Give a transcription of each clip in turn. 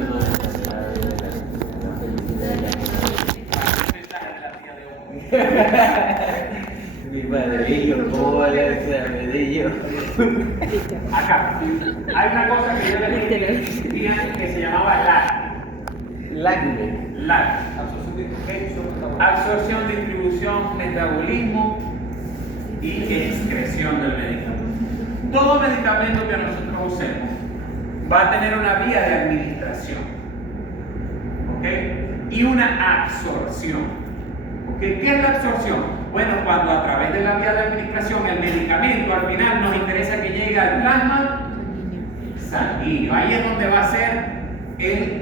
no es la clave de la felicidad y la mi padrillo, ¿cómo vale el examenillo? Acá, hay una cosa que yo les dije que se llamaba LAC. Lacme. LAC. Absorción, distribución, metabolismo y excreción del medicamento. Todo medicamento que nosotros usemos va a tener una vía de administración, ¿ok? Y una absorción, ¿ok? ¿Qué es la absorción? Bueno, cuando a través de la vía de administración el medicamento al final nos interesa que llegue al plasma sanguíneo. Ahí es donde va a ser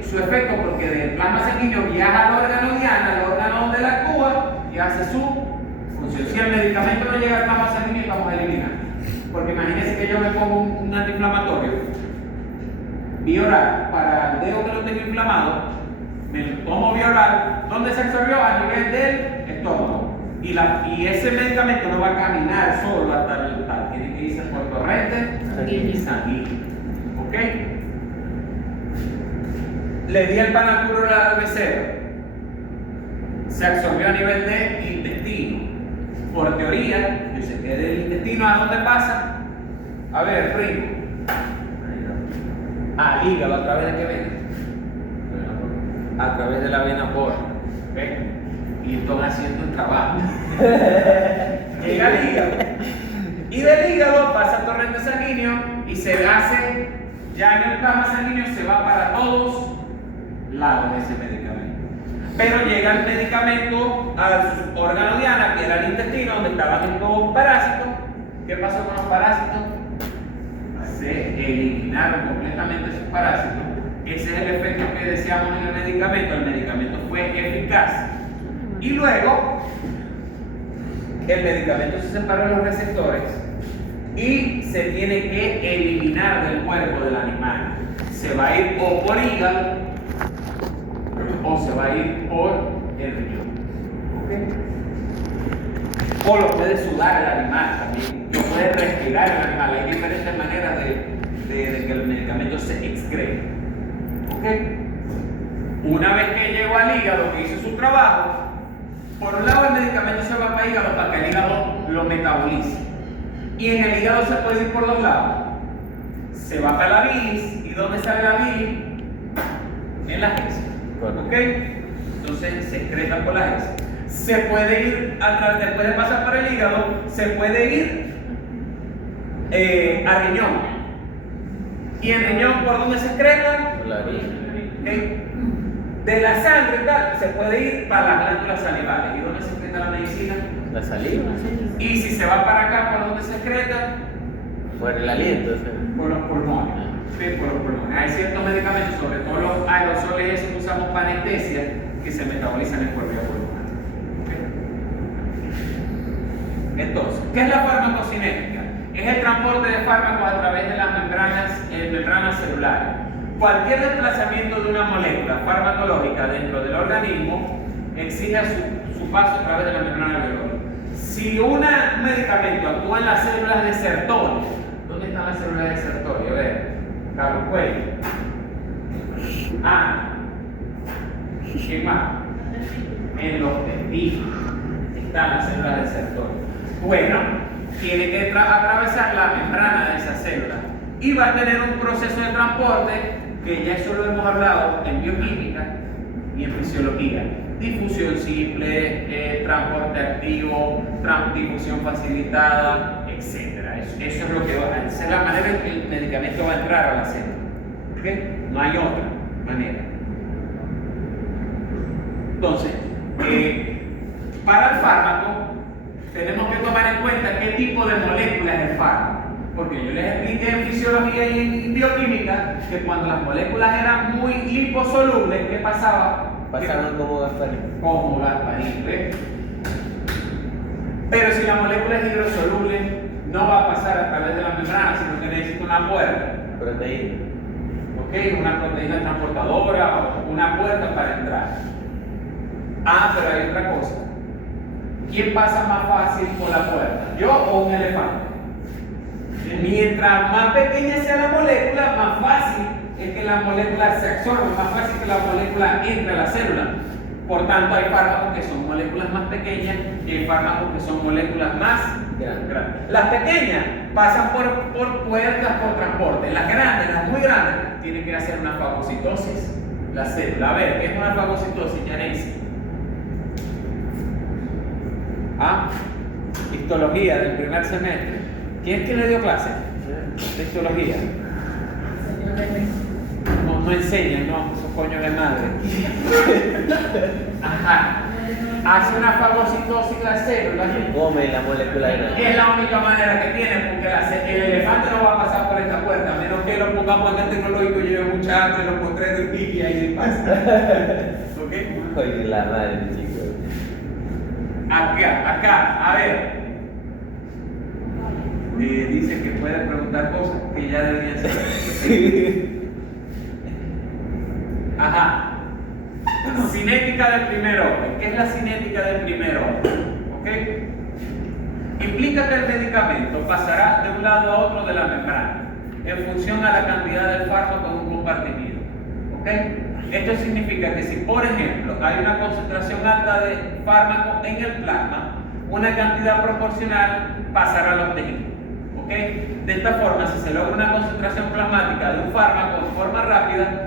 su efecto, porque del plasma sanguíneo viaja al órgano diana, al órgano donde la actúa y hace su función. Si el medicamento no llega al plasma sanguíneo, vamos a eliminar. Porque imagínense que yo me pongo un antiinflamatorio vía oral para el dedo que lo tengo inflamado, me lo tomo vía oral, ¿dónde se absorbió? A nivel del estómago. Y ese medicamento no va a caminar solo hasta el tal, tiene que irse por torrente sanguíneo. ¿Ok? Le di el panacurolar al becero, se absorbió a nivel del intestino. Por teoría, que se quede el intestino, ¿a dónde pasa? A ver, primo. Al hígado, ¿a través de qué vena? A través de la vena porta. ¿Ok? Y están haciendo el trabajo. Llega al hígado. Y del hígado pasa al torrente sanguíneo y se hace, ya en el plasma sanguíneo se va para todos lados de ese medicamento. Pero llega el medicamento al órgano diana, que era el intestino, donde estaban estos parásitos. ¿Qué pasó con los parásitos? Se eliminaron completamente esos parásitos. Ese es el efecto que deseamos en el medicamento. El medicamento fue eficaz. Y luego, el medicamento se separó de los receptores y se tiene que eliminar del cuerpo del animal. Se va a ir o por hígado o se va a ir por el riñón. ¿Okay? O lo puede sudar el animal también, lo puede respirar el animal. Hay diferentes maneras de que el medicamento se excrete. ¿Okay? Una vez que llegó al hígado, que hizo su trabajo, por un lado el medicamento se va para el hígado para que el hígado lo metabolice. Y en el hígado se puede ir por los lados. Se va para la bilis. ¿Y dónde sale la bilis? En las heces. ¿Ok? Entonces se excreta por las heces. Se puede ir, después de pasar por el hígado, se puede ir a riñón. ¿Y el riñón por dónde se excreta? Por la orina. ¿Okay? De la sangre tal, se puede ir para las glándulas salivales. ¿Y dónde se excreta la medicina? La saliva. Y si se va para acá, ¿por dónde se excreta? Por el aliento. Por los pulmones. Sí, por los pulmones. Hay ciertos medicamentos, sobre todo los aerosoles esos que usamos para anestesia, que se metabolizan en cuerpo pulmonar. ¿Okay? Entonces, ¿qué es la farmacocinética? Es el transporte de fármacos a través de las membranas celulares. Cualquier desplazamiento de una molécula farmacológica dentro del organismo exige su paso a través de la membrana biológica. Si un medicamento actúa en las células desertorias, ¿dónde están las células desertorias? A ver, Carlos Cuello. ¿Qué más? En los testículos están las células desertorias. Bueno, tiene que atravesar la membrana de esa célula y va a tener un proceso de transporte que ya eso lo hemos hablado en bioquímica y en fisiología. Difusión simple, transporte activo, difusión facilitada, etc. Eso es lo que va a hacer. Esa es la manera en que el medicamento va a entrar a la célula. ¿Okay? No hay otra manera. Entonces, para el fármaco, tenemos que tomar en cuenta qué tipo de molécula es el fármaco. Porque yo les expliqué en fisiología y en bioquímica que cuando las moléculas eran muy liposolubles, ¿qué pasaba? Pasaban como Gasparín. Como Gasparín, ¿ves? Pero si la molécula es hidrosoluble, no va a pasar a través de la membrana, sino que necesita una puerta. Proteína. ¿Ok? Una proteína transportadora o una puerta para entrar. Pero hay otra cosa. ¿Quién pasa más fácil por la puerta? ¿Yo o un elefante? Mientras más pequeña sea la molécula, más fácil es que las moléculas se absorben más fácil que la molécula entre a la célula. Por tanto, hay fármacos que son moléculas más pequeñas y hay fármacos que son moléculas más grandes. Las pequeñas pasan por puertas por transporte. Las grandes, las muy grandes, tienen que hacer una fagocitosis. La célula. A ver, ¿qué es una fagocitosis, Yanesi? ¿Ah? Histología del primer semestre. ¿Quién es que le dio clase de histología? No enseñan, no, esos coños de madre. Ajá. Hace una fagocitosis la célula. Come la molécula grande. Es la única manera que tiene, porque el elefante no va a pasar por esta puerta, a menos que lo pongamos en el tecnológico, lleve mucha hambre, lo pondré en pique y ahí pasa. ¿Ok? Oye, la madre, chicos. Acá, a ver. Dice que puede preguntar cosas que ya deberían saber. Ajá. Cinética del primer orden. ¿Qué es la cinética del primer orden? ¿Ok? Implica que el medicamento pasará de un lado a otro de la membrana en función a la cantidad del fármaco en un compartimiento. ¿Ok? Esto significa que si, por ejemplo, hay una concentración alta de fármaco en el plasma, una cantidad proporcional pasará a los tejidos. ¿Ok? De esta forma, si se logra una concentración plasmática de un fármaco de forma rápida,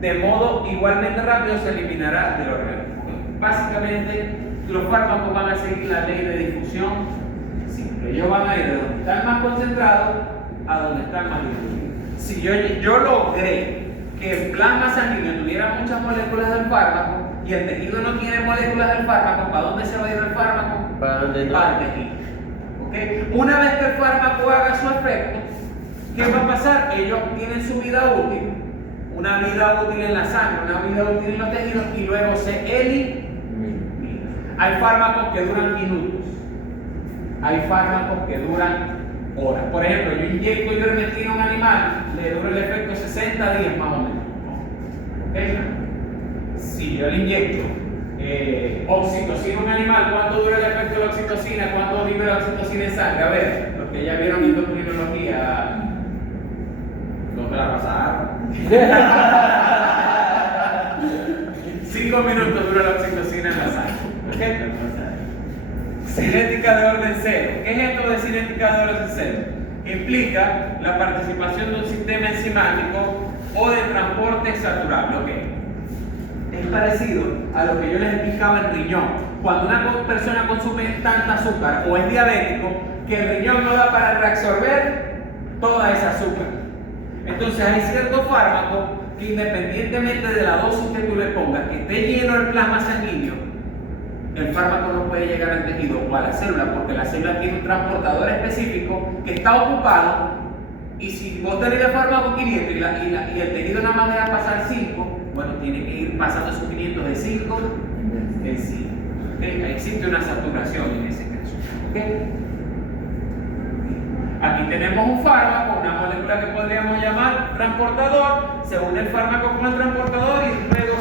de modo igualmente rápido se eliminará del organismo. Básicamente, los fármacos van a seguir la ley de difusión simple. Ellos van a ir de donde están más concentrados a donde están más difundidos. Si yo logré que el plasma sanguíneo tuviera muchas moléculas del fármaco y el tejido no tiene moléculas del fármaco, ¿para dónde se va a ir el fármaco? ¿Para dónde no? Para el tejido. ¿Okay? Una vez que el fármaco haga su efecto, ¿qué va a pasar? Ellos tienen su vida útil. Una vida útil en la sangre, una vida útil en los tejidos y luego se eliminan. Hay fármacos que duran minutos, hay fármacos que duran horas. Por ejemplo, yo inyecto ivermectina a un animal, le dura el efecto 60 días más o menos. ¿Okay? Si yo le inyecto oxitocina a un animal, ¿cuánto dura el efecto de la oxitocina? ¿Cuánto libera la oxitocina en sangre? A ver, los que ya vieron endocrinología, ¿dónde la pasaron? 5 minutos dura la oxitocina en la sangre. ¿Okay? Cinética de orden cero. ¿Qué es esto de cinética de orden cero? Implica la participación de un sistema enzimático o de transporte saturable. ¿Okay? Es parecido a lo que yo les explicaba en riñón. Cuando una persona consume tanta azúcar o es diabético, que el riñón no da para reabsorber toda esa azúcar. Entonces hay ciertos fármacos que independientemente de la dosis que tú le pongas, que esté lleno el plasma sanguíneo, el fármaco no puede llegar al tejido o a la célula, porque la célula tiene un transportador específico que está ocupado, y si vos tenés el fármaco 500 y el tejido nada más deja pasar 5, bueno, tiene que ir pasando esos 500 de 5 en 5. ¿Okay? Existe una saturación en ese caso. ¿Okay? Aquí tenemos un fármaco, una molécula que podríamos llamar transportador. Se une el fármaco con el transportador y luego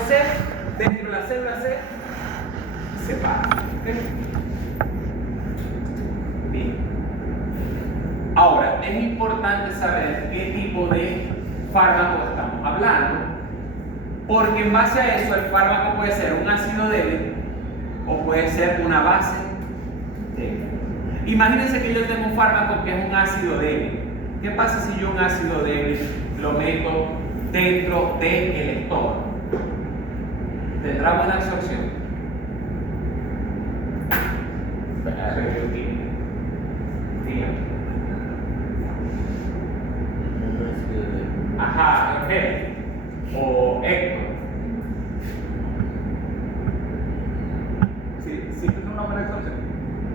dentro de la célula se separa. ¿Okay? Bien. Ahora, es importante saber qué tipo de fármaco estamos hablando, porque en base a eso el fármaco puede ser un ácido débil o puede ser una base débil. Imagínense que yo tengo un fármaco que es un ácido débil. ¿Qué pasa si yo un ácido débil lo meto dentro del estómago? ¿Tendrá buena absorción? Ajá, Jorge o Héctor. Sí, tiene una buena absorción.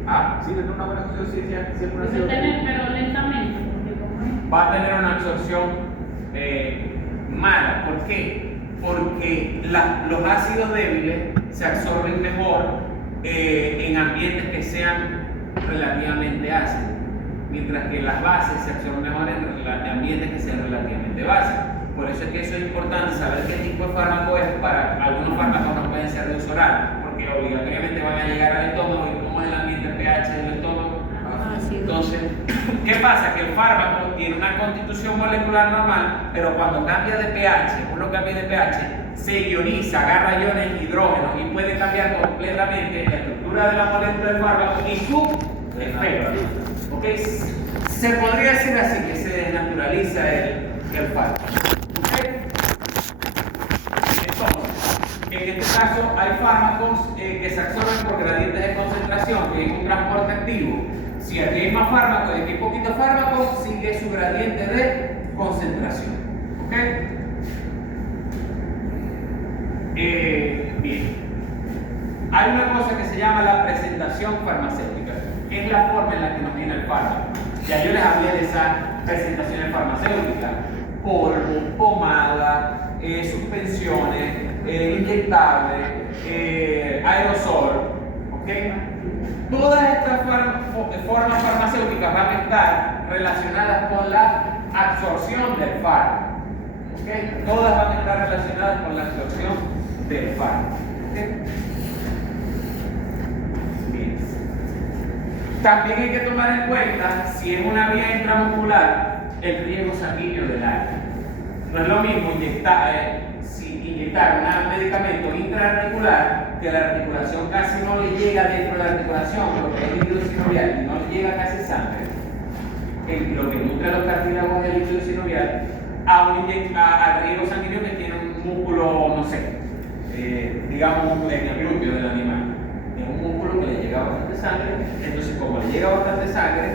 Ah, sí, tiene una buena absorción, sí, siempre ha sido. Pero lentamente, porque como es. Va a tener una absorción mala. ¿Por qué? Porque los ácidos débiles se absorben mejor en ambientes que sean relativamente ácidos, mientras que las bases se absorben mejor en ambientes que sean relativamente básicos. Por eso es que eso es importante, saber qué tipo de fármaco es. Para algunos fármacos no pueden ser de uso oral, porque obligatoriamente van a llegar al estómago, y cómo es el ambiente pH del estómago. Entonces, ¿qué pasa? Que el fármaco tiene una constitución molecular normal, pero cuando cambia de pH, uno cambia de pH, se ioniza, agarra iones hidrógeno y puede cambiar completamente la estructura de la molécula del fármaco y su efecto. ¿Okay? Se podría decir así, que se desnaturaliza el fármaco. ¿Okay? Entonces, en este caso hay fármacos que se absorben por gradientes de concentración, que es un transporte activo. Si aquí hay más fármaco y aquí hay poquito fármaco, sigue su gradiente de concentración. ¿Ok? Bien. Hay una cosa que se llama la presentación farmacéutica, que es la forma en la que nos viene el fármaco. Ya yo les hablé de esa presentación farmacéutica: polvo, pomada, suspensiones, inyectable, aerosol. ¿Ok? Todas estas formas farmacéuticas van a estar relacionadas con la absorción del fármaco. ¿Okay? Todas van a estar relacionadas con la absorción del fármaco. ¿Okay? Bien. También hay que tomar en cuenta, si es una vía intramuscular, el riesgo sanguíneo del área. No es lo mismo inyectar un medicamento intraarticular, que la articulación casi no le llega dentro de la articulación, lo que es líquido sinovial, y no le llega casi sangre, lo que nutre a los cartílagos del líquido sinovial, al riego sanguíneo que tiene un músculo, no sé, digamos en el glúteo del animal. Es un músculo que le llega bastante sangre, entonces como le llega bastante sangre,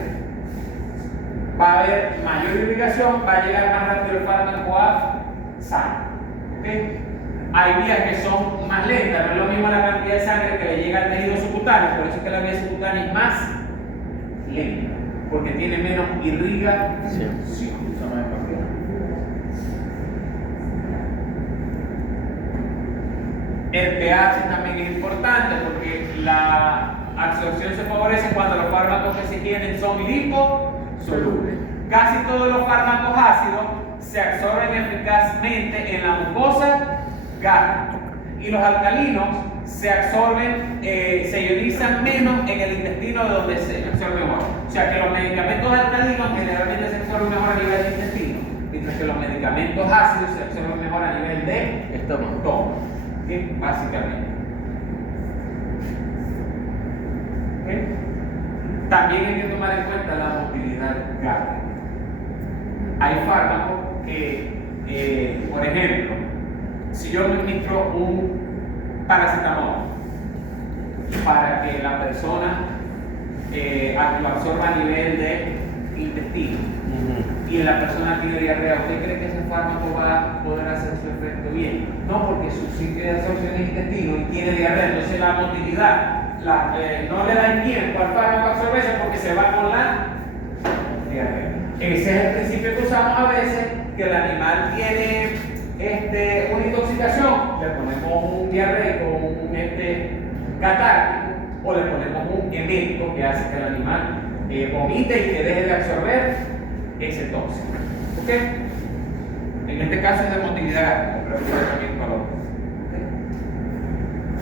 va a haber mayor irrigación, va a llegar más rápido el fármaco a sangre. ¿Okay? Hay vías que son más lentas, no es lo mismo la cantidad de sangre que le llega al tejido subcutáneo, por eso es que la vía subcutánea es más lenta, porque tiene menos irrigación. El pH también es importante porque la absorción se favorece cuando los fármacos que se quieren son liposolubles. Casi todos los fármacos ácidos se absorben eficazmente en la mucosa gástrica y los alcalinos se absorben, se ionizan menos en el intestino, de donde se absorbe mejor. O sea que los medicamentos alcalinos generalmente se absorben mejor a nivel del intestino, mientras que los medicamentos ácidos se absorben mejor a nivel de estómago. ¿Okay? Básicamente. ¿Okay? También hay que tomar en cuenta la motilidad gástrica. Hay fármacos que, por ejemplo, si yo administro paracetamol para que la persona lo absorba a nivel de intestino y la persona tiene diarrea, ¿usted cree que ese fármaco va a poder hacer su efecto bien? No, porque su sitio de absorción es intestino y tiene diarrea, entonces la motilidad no le da tiempo al fármaco absorberse porque se va con la diarrea. Ese es el principio que usamos a veces, que el animal tiene una intoxicación, le ponemos un diarreico, un catártico, o le ponemos un emético que hace que el animal vomite y que deje de absorber ese tóxico. ¿Ok? En este caso es de motilidad gástrica, pero aquí también valor.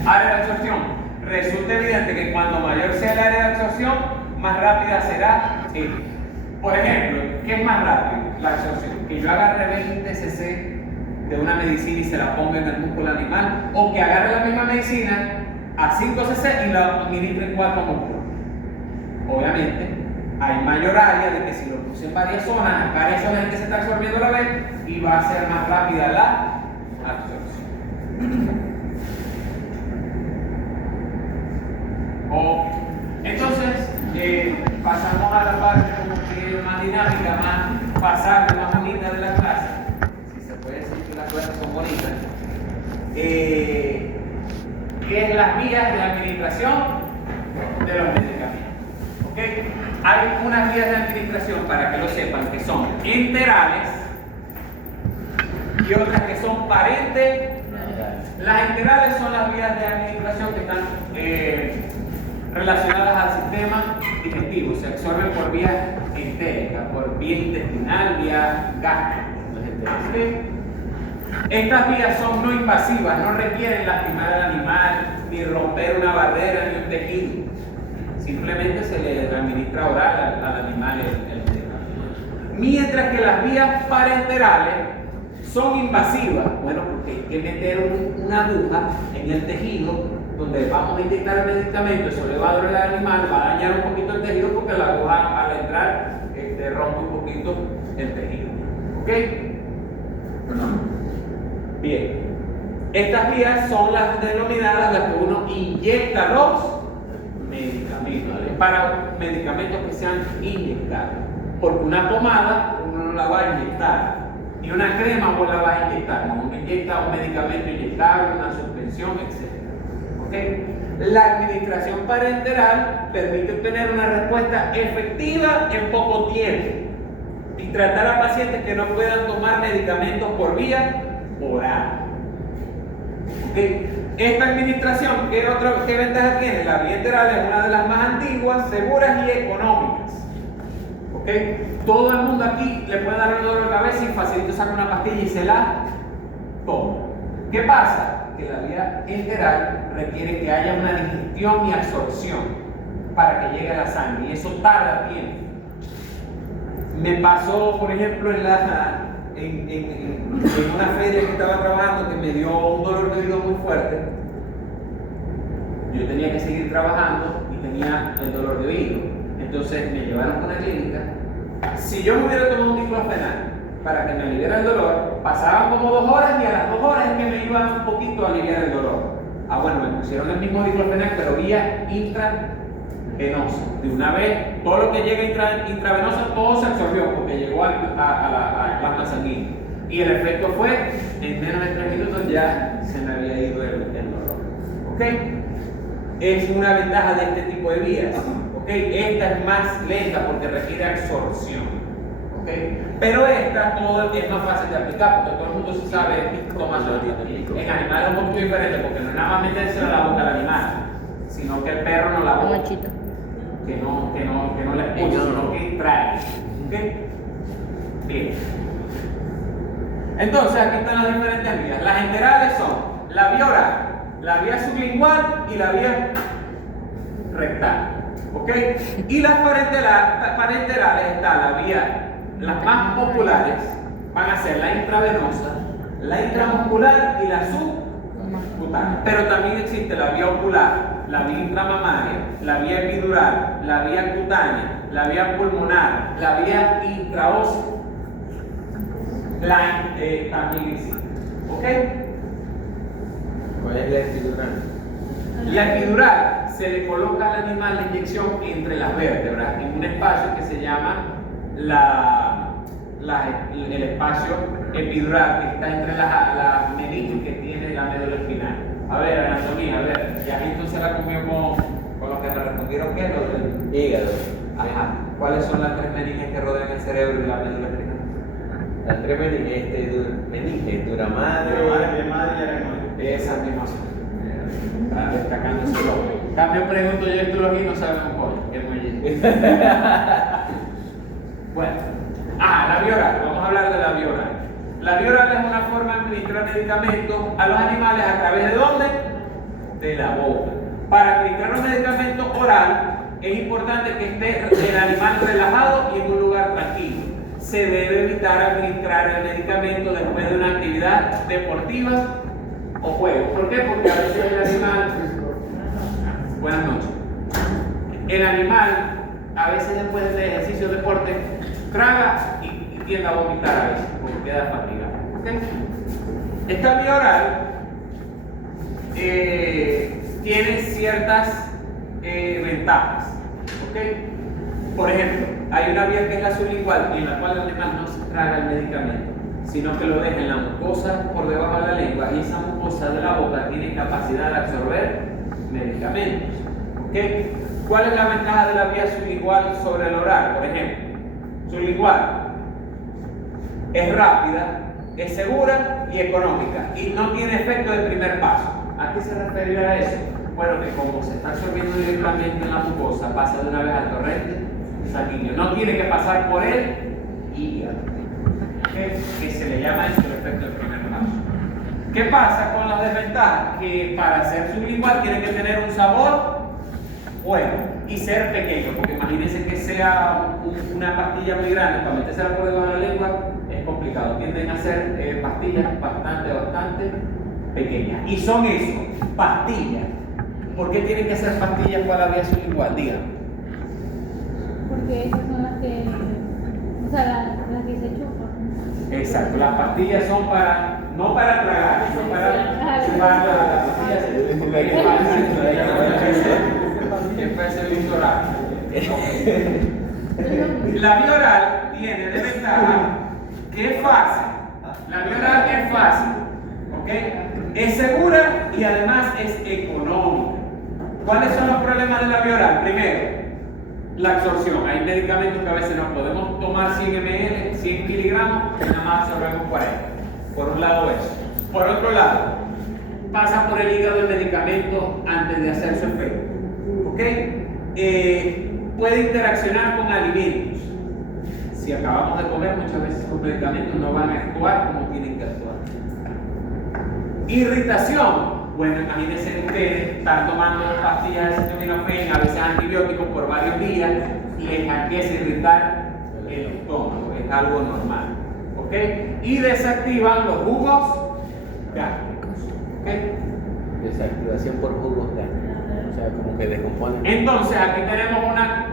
Área de absorción. Resulta evidente que cuando mayor sea el área de absorción, más rápida será por ejemplo, ¿qué es más rápido? La absorción. Que yo agarre 20 cc de una medicina y se la ponga en el músculo animal, o que agarre la misma medicina a 5 cc y la administre en 4 músculos. Obviamente, hay mayor área de que si lo puse en varias zonas en que se está absorbiendo a la vez, y va a ser más rápida la absorción. Entonces, pasamos a la parte como que más dinámica, más pasable, más bonita de la clase. Si se puede decir que las clases son bonitas. Que es las vías de administración de los medicamentos. ¿Okay? Hay unas vías de administración, para que lo sepan, que son enterales y otras que son parentes. Las enterales son las vías de administración que están relacionadas al sistema digestivo, se absorben por vía entérica, por vía intestinal, vía gástrica. ¿Okay? Estas vías son no invasivas, no requieren lastimar al animal, ni romper una barrera, ni un tejido. Simplemente se le administra oral al animal el medicamento. Mientras que las vías parenterales son invasivas. Bueno, porque hay que meter una aguja en el tejido donde vamos a inyectar el medicamento, eso le va a doler al animal, va a dañar un poquito el tejido porque la aguja al entrar rompe un poquito el tejido. ¿Ok? Bueno, bien. Estas vías son las denominadas las que uno inyecta los medicamentos, ¿vale? Para medicamentos que sean inyectables. Porque una pomada uno no la va a inyectar, ni una crema uno la va a inyectar. Uno inyecta un medicamento inyectable, una suspensión, etc. ¿Okay? La administración parenteral permite obtener una respuesta efectiva en poco tiempo y tratar a pacientes que no puedan tomar medicamentos por vía oral. ¿Okay? Esta administración, ¿qué ventaja tiene? La vía enteral es una de las más antiguas, seguras y económicas. ¿Okay? Todo el mundo aquí le puede dar un dolor de cabeza y facilito saca una pastilla y se la toma. ¿Qué pasa? Que la vía enteral requiere que haya una digestión y absorción para que llegue a la sangre y eso tarda tiempo. Me pasó, por ejemplo, en una feria que estaba trabajando que me dio un dolor de oído muy fuerte. Yo tenía que seguir trabajando y tenía el dolor de oído. Entonces me llevaron a una clínica. Si yo me hubiera tomado un diclofenac para que me aliviara el dolor, pasaban como 2 horas y a las 2 horas es que me iba un poquito a aliviar el dolor. Ah, bueno, me pusieron el mismo diclofenac, pero vía intravenosa. De una vez, todo lo que llega intravenosa, todo se absorbió porque llegó a la plasma sanguínea. Y el efecto fue, en menos de 3 minutos ya se me había ido el dolor. ¿Ok? Es una ventaja de este tipo de vías. ¿Ok? Esta es más lenta porque requiere absorción. ¿Okay? Pero esta todo es más fácil de aplicar porque todo el mundo se sabe cómo hacerlo. En animales es un poquito diferente porque no es nada más meterse a la boca al animal, sino que el perro no la boca, que no la expulsa, sino que trae. ¿Okay? Bien. Entonces aquí están las diferentes vías. Las enterales son la vía oral, la vía sublingual y la vía rectal. ¿Ok? Y las parenterales están la vía. Las más populares van a ser la intravenosa, la intramuscular y la subcutánea. Pero también existe la vía ocular, la vía intramamaria, la vía epidural, la vía cutánea, la vía pulmonar, la vía intraósea. También existe. ¿Ok? ¿Cuál es la epidural? La epidural se le coloca al animal la inyección entre las vértebras en un espacio que se llama el espacio epidural que está entre las meninges que tiene la médula espinal. A ver, anatomía, a ver, ya entonces la comió con los que me respondieron que lo del hígado. Ajá. ¿Cuáles son las 3 meninges que rodean el cerebro y la médula espinal? Las 3 meninges, dura madre, Esas mismas son. Está destacándose lo. Cambio pregunto yo histología y no saben un poco. Es muy bien. Bueno, la vía oral, vamos a hablar de la vía oral. La vía oral es una forma de administrar medicamentos a los animales a través de ¿dónde? De la boca. Para administrar un medicamento oral es importante que esté el animal relajado y en un lugar tranquilo. Se debe evitar administrar el medicamento después de una actividad deportiva o juego. ¿Por qué? Porque a veces el animal... Buenas noches. El animal, a veces después de ejercicio o deporte, traga y tiende a vomitar a veces porque queda fatigado. ¿Okay? Esta vía oral tiene ciertas ventajas. ¿Okay? Por ejemplo, hay una vía que es la sublingual en la cual el animal no se traga el medicamento, sino que lo deja en la mucosa por debajo de la lengua y esa mucosa de la boca tiene capacidad de absorber medicamentos. ¿Okay? ¿Cuál es la ventaja de la vía sublingual sobre el oral? Por ejemplo, sublingual es rápida, es segura y económica y no tiene efecto de primer paso. ¿A qué se referirá a eso? Bueno, que como se está absorbiendo directamente en la mucosa, pasa de una vez al torrente sanguíneo. No tiene que pasar por el hígado. ¿Okay? Que se le llama eso el efecto del primer paso. ¿Qué pasa con las desventajas? Que para ser sublingual tiene que tener un sabor Bueno, y ser pequeño, porque imagínense que sea una pastilla muy grande para metérsela por debajo de la lengua, es complicado. Tienden a ser pastillas bastante pequeñas. Y son eso, pastillas. ¿Por qué tienen que ser pastillas para la vía sublingual? Díganme. Porque esas son las que, o sea, las que se chupan. Exacto, las pastillas son para, no para tragar, sino para chupar las pastillas. La vía oral tiene de ventaja que es fácil. La vía oral es fácil, ¿ok? Es segura y además es económica. ¿Cuáles son los problemas de la vía oral? Primero, la absorción. Hay medicamentos que a veces no podemos tomar 100 ml, 100 miligramos, que nada más absorbemos 40. Por un lado eso. Por otro lado, pasa por el hígado el medicamento antes de hacer su efecto. ¿Ok? Puede interaccionar con alimentos. Si acabamos de comer, muchas veces los medicamentos no van a actuar como tienen que actuar. Irritación. Bueno, imagínense ustedes, están tomando pastillas de acetaminofén, a veces antibióticos por varios días y les empieza a irritar el estómago, es algo normal. ¿Ok? Y desactivan los jugos gástricos. ¿Ok? Desactivación por jugos gástricos. O sea, como que descomponen. Entonces, aquí tenemos una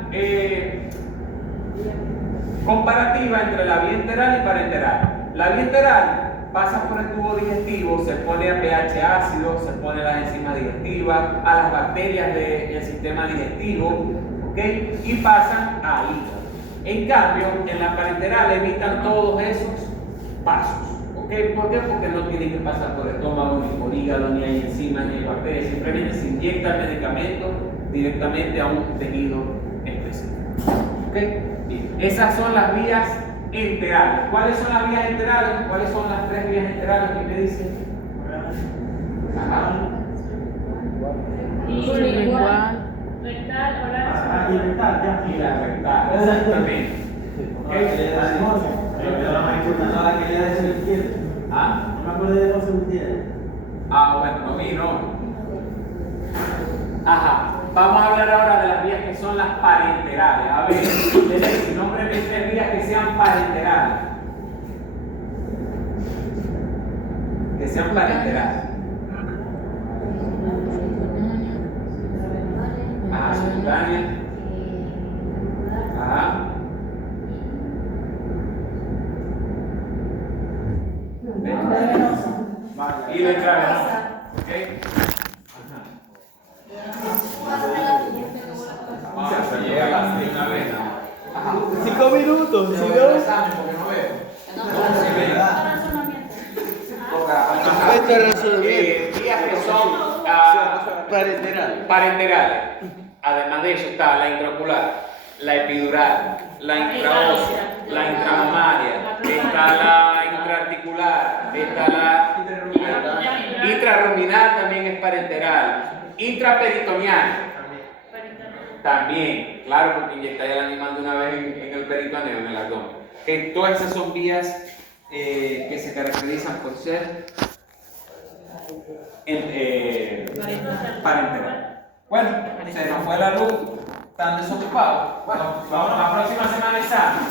comparativa entre la vía enteral y parenteral. La vía enteral pasa por el tubo digestivo, se pone a pH ácido, se pone las enzimas digestivas, a las bacterias del sistema digestivo, ¿ok? Y pasan a hígado. En cambio, en la parenteral evitan todos esos pasos, ¿ok? ¿Por qué? Porque no tienen que pasar por estómago, ni por hígado, ni hay enzimas, ni hay bacterias, simplemente se inyecta el medicamento directamente a un tejido específico, ¿ok? Bien. Esas son las vías enterales. ¿Cuáles son las vías enterales? ¿Cuáles son las tres vías enterales que me dicen? Ajá. Sublingual, rectal, oral. Y rectal, ya. Y la rectal. Exactamente. ¿Ok? ¿Ah? No me acuerdo de José Gutiérrez. Ah, bueno, no vino. Ajá. Vamos a hablar ahora de las vías que son las parenterales. A ver, nombre de tres vías que sean parenterales. Que sean parenterales. Ajá, subcutánea. Ajá. Y la intravenosa. ¿Ok? Vamos a llegar a las de una vez. Ajá. 5 minutos, Si si no, no. examen porque no veo. No, sí veo. Razonamiento. Esto es razonamiento. Vías que son parenterales. Además de eso está la intraocular, la epidural, la intraósea, la intramamaria, está la intraarticular, está la intrarruminal, también es parenteral, intraperitoneal. También, claro, porque inyectáis al animal de una vez en el peritoneo, en el abdomen. Que todas esas son vías que se caracterizan por ser parenteral. Bueno, se nos fue la luz, están desocupados. Bueno, vamos la próxima semana examen.